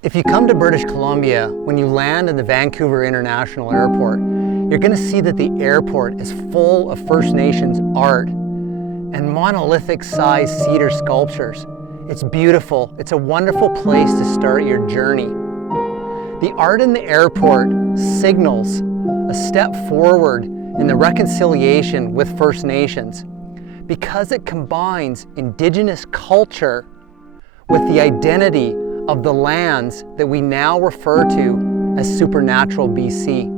If you come to British Columbia, when you land in the Vancouver International Airport, you're going to see that the airport is full of First Nations art and monolithic-sized cedar sculptures. It's beautiful. It's a wonderful place to start your journey. The art in the airport signals a step forward in the reconciliation with First Nations because it combines Indigenous culture with the identity of the lands that we now refer to as supernatural BC.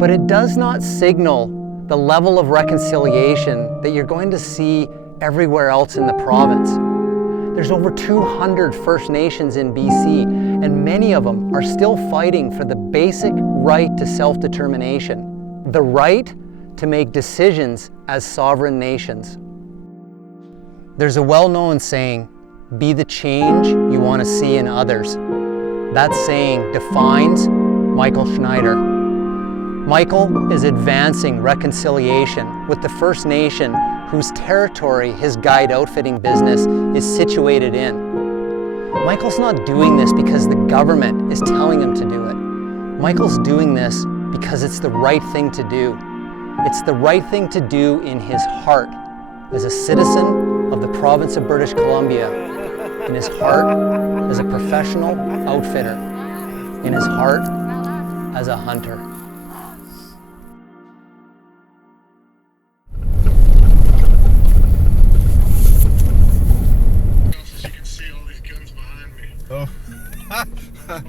But it does not signal the level of reconciliation that you're going to see everywhere else in the province. There's over 200 First Nations in BC, and many of them are still fighting for the basic right to self-determination, the right to make decisions as sovereign nations. There's a well-known saying, "Be the change you want to see in others." That saying defines Michael Schneider. Michael is advancing reconciliation with the First Nation whose territory his guide outfitting business is situated in. Michael's not doing this because the government is telling him to do it. Michael's doing this because it's the right thing to do. It's the right thing to do in his heart as a citizen of the province of British Columbia, in his heart as a professional outfitter, in his heart as a hunter. Oh. On a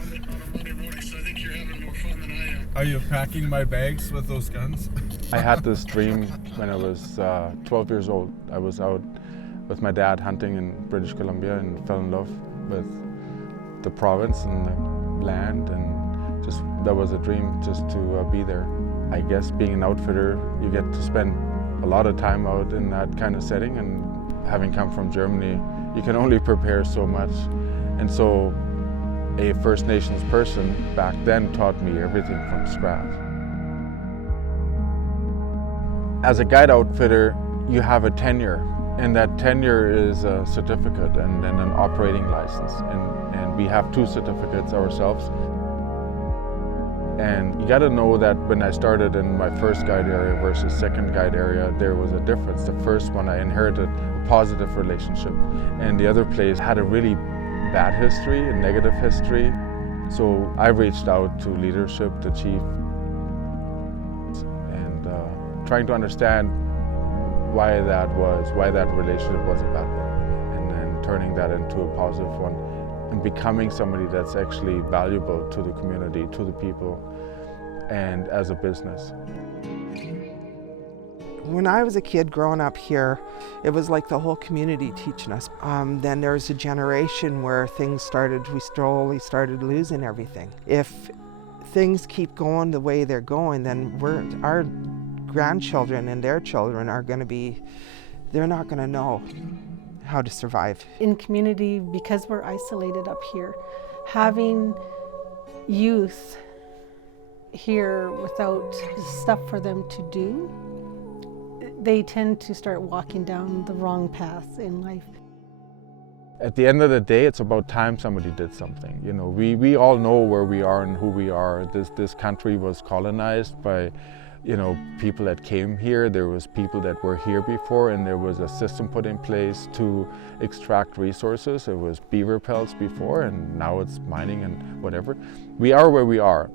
Monday morning, so I think you're having more fun than I am. Are you packing my bags with those guns? I had this dream when I was 12 years old. I was out with my dad hunting in British Columbia and fell in love with the province and the land, and just that was a dream just to be there. I guess being an outfitter, you get to spend a lot of time out in that kind of setting, and having come from Germany, you can only prepare so much. And so a First Nations person back then taught me everything from scratch. As a guide outfitter, you have a tenure, and that tenure is a certificate and an operating license. And we have 2 certificates ourselves. And you got to know that when I started in my first guide area versus second guide area, there was a difference. The first one, I inherited a positive relationship, and the other place had a really bad history, a negative history. So I reached out to leadership, the chief, and trying to understand why that relationship was a bad one, and then turning that into a positive one, and becoming somebody that's actually valuable to the community, to the people, and as a business. When I was a kid growing up here, it was like the whole community teaching us. Then there was a generation where we slowly started losing everything. If things keep going the way they're going, then our grandchildren and their children they're not going to know how to survive. In community, because we're isolated up here, having youth here without stuff for them to do, they tend to start walking down the wrong path in life. At the end of the day, it's about time somebody did something. You know, we all know where we are and who we are. This country was colonized by, you know, people that came here. There was people that were here before, and there was a system put in place to extract resources. It was beaver pelts before, and now it's mining and whatever. We are where we are,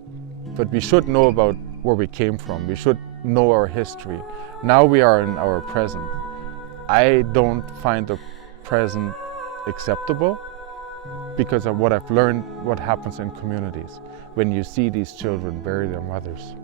but we should know about where we came from. We should know our history. Now we are in our present. I don't find the present acceptable because of what I've learned, what happens in communities when you see these children bury their mothers.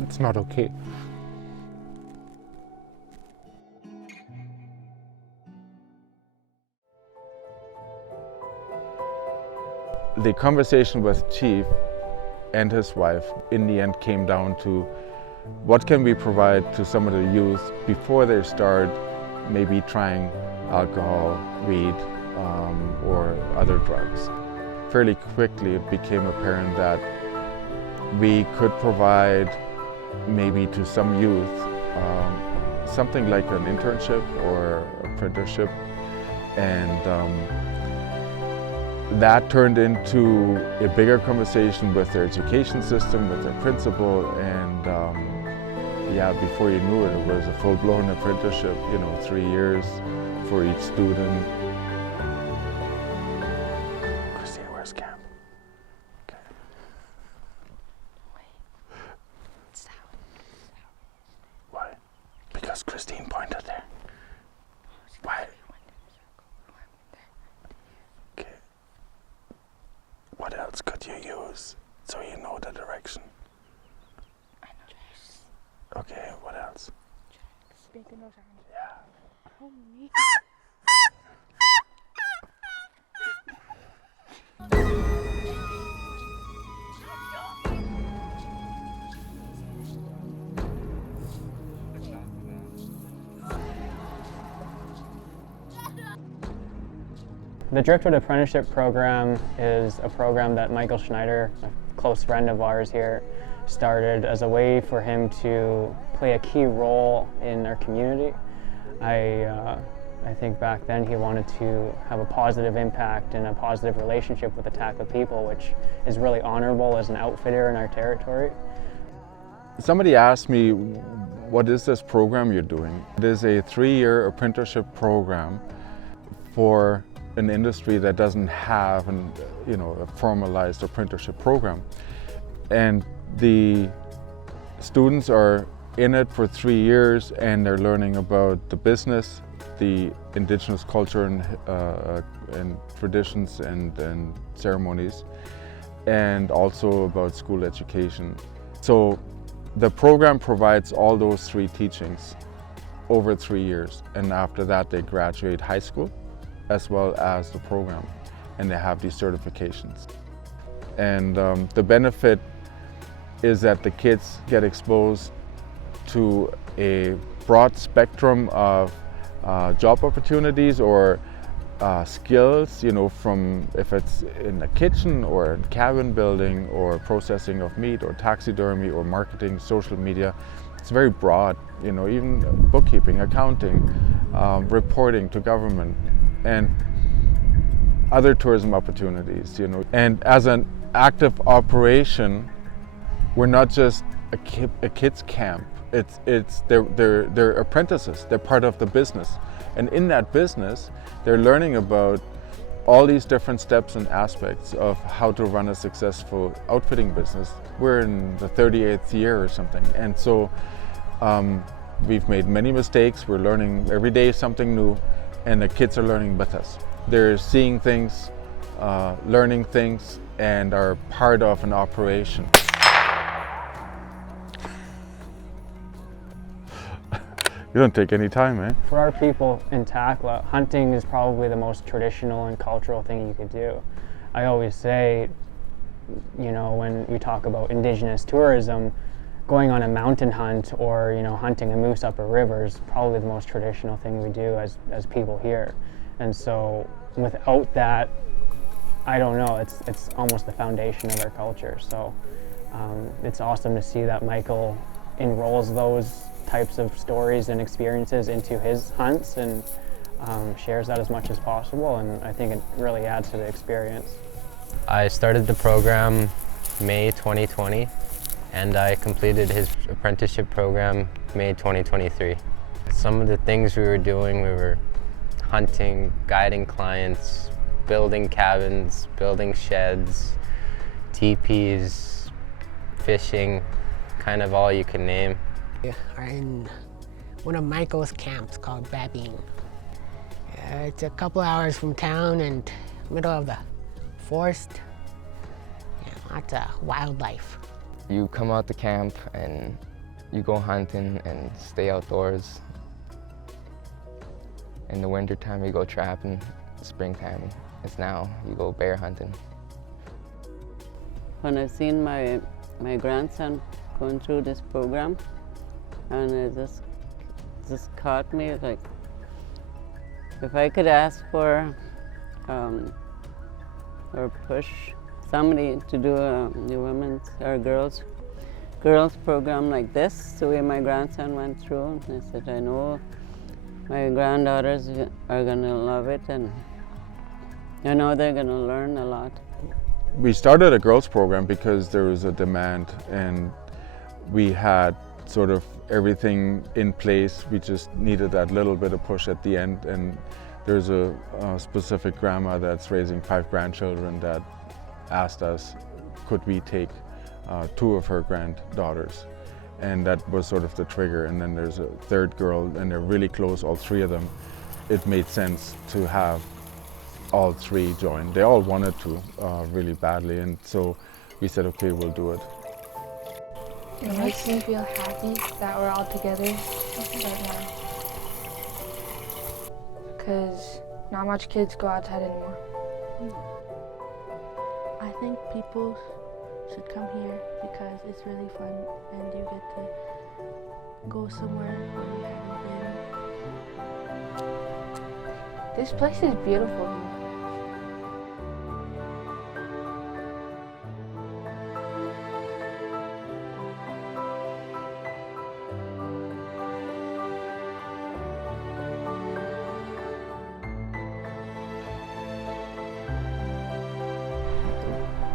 It's not okay. The conversation with Chief and his wife in the end came down to what can we provide to some of the youth before they start maybe trying alcohol, weed, or other drugs. Fairly quickly it became apparent that we could provide maybe to some youth something like an internship or apprenticeship, and that turned into a bigger conversation with their education system, with their principal, and yeah, before you knew it, it was a full-blown apprenticeship, 3 years for each student. Christine, where's camp? Okay. Why? Because Christine pointed there. Why? Okay. What else could you use so you know the direction? Okay, what else? Yeah. The Driftwood Apprenticeship Program is a program that Michael Schneider, a close friend of ours here, started as a way for him to play a key role in our community. I think back then he wanted to have a positive impact and a positive relationship with the Takla people, which is really honorable as an outfitter in our territory. Somebody asked me, what is this program you're doing? It is a 3-year apprenticeship program for an industry that doesn't have a formalized apprenticeship program. And the students are in it for 3 years, and they're learning about the business, the indigenous culture and traditions and ceremonies, and also about school education. So the program provides all those 3 teachings over 3 years, and after that they graduate high school as well as the program, and they have these certifications. And the benefit is that the kids get exposed to a broad spectrum of job opportunities or skills, from if it's in a kitchen or in cabin building or processing of meat or taxidermy or marketing, social media. It's very broad, even bookkeeping, accounting, reporting to government, and other tourism opportunities, And as an active operation, we're not just a kids camp. They're apprentices. They're part of the business, and in that business, they're learning about all these different steps and aspects of how to run a successful outfitting business. We're in the 38th year or something, and so we've made many mistakes. We're learning every day something new, and the kids are learning with us. They're seeing things, learning things, and are part of an operation. You don't take any time, eh? For our people in Takla, hunting is probably the most traditional and cultural thing you could do. I always say, when we talk about indigenous tourism, going on a mountain hunt or, hunting a moose up a river is probably the most traditional thing we do as people here. And so without that, I don't know, it's almost the foundation of our culture. So it's awesome to see that Michael enrolls those types of stories and experiences into his hunts and shares that as much as possible, and I think it really adds to the experience. I started the program May 2020, and I completed his apprenticeship program May 2023. Some of the things we were doing, we were hunting, guiding clients, building cabins, building sheds, teepees, fishing, kind of all you can name. We are in one of Michael's camps called Babine. It's a couple hours from town and middle of the forest. Lots of wildlife. You come out the camp and you go hunting and stay outdoors. In the wintertime you go trapping. Springtime, it's now, you go bear hunting. When I seen my grandson going through this program, and it just caught me like, if I could ask for or push somebody to do a women's or girls program like this, the way my grandson went through, I said, I know my granddaughters are gonna love it, and I know they're gonna learn a lot. We started a girls program because there was a demand, and we had sort of everything in place. We just needed that little bit of push at the end, and there's a specific grandma that's raising 5 grandchildren that asked us, could we take 2 of her granddaughters? And that was sort of the trigger. And then there's a 3rd girl, and they're really close, all 3 of them. It made sense to have all 3 join. They all wanted to really badly, and so we said, okay, we'll do it. It makes me feel happy that we're all together right now. Because not much kids go outside anymore. I think people should come here because it's really fun and you get to go somewhere where you haven't been. This place is beautiful.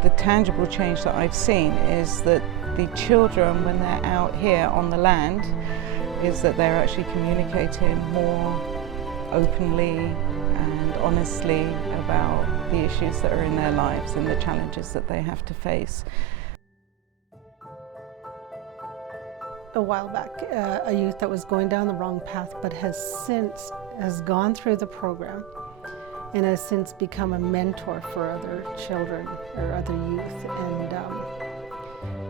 The tangible change that I've seen is that the children, when they're out here on the land, is that they're actually communicating more openly and honestly about the issues that are in their lives and the challenges that they have to face. A while back, a youth that was going down the wrong path but has gone through the program and has since become a mentor for other children or other youth.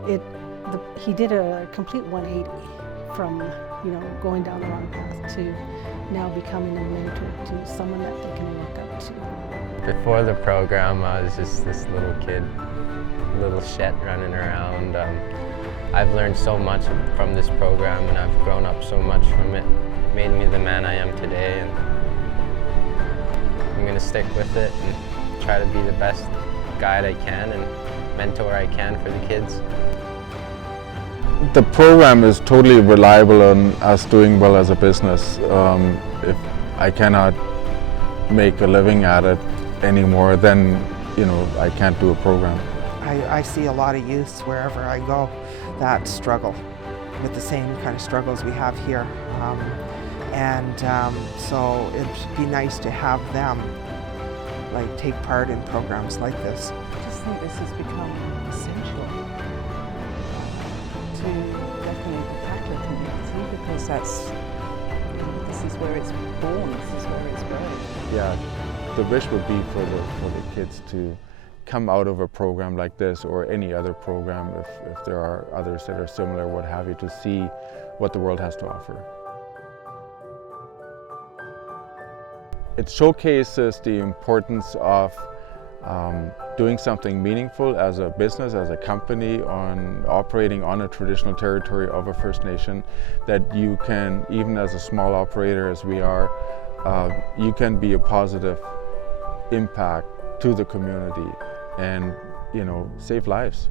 And he did a complete 180 from going down the wrong path to now becoming a mentor to someone that they can look up to. Before the program, I was just this little kid, little shit running around. I've learned so much from this program, and I've grown up so much from it. It made me the man I am today, and I'm going to stick with it and try to be the best guide I can and mentor I can for the kids. The program is totally reliable on us doing well as a business. If I cannot make a living at it anymore, then I can't do a program. I see a lot of youths wherever I go that struggle with the same kind of struggles we have here. So it'd be nice to have them take part in programs like this. I just think this has become essential to definitely the Takla community, because this is where it's born, this is where it's grown. Yeah, the wish would be for the kids to come out of a program like this or any other program, if there are others that are similar, what have you, to see what the world has to offer. It showcases the importance of doing something meaningful as a business, as a company, on operating on a traditional territory of a First Nation, that you can, even as a small operator as we are, you can be a positive impact to the community and save lives.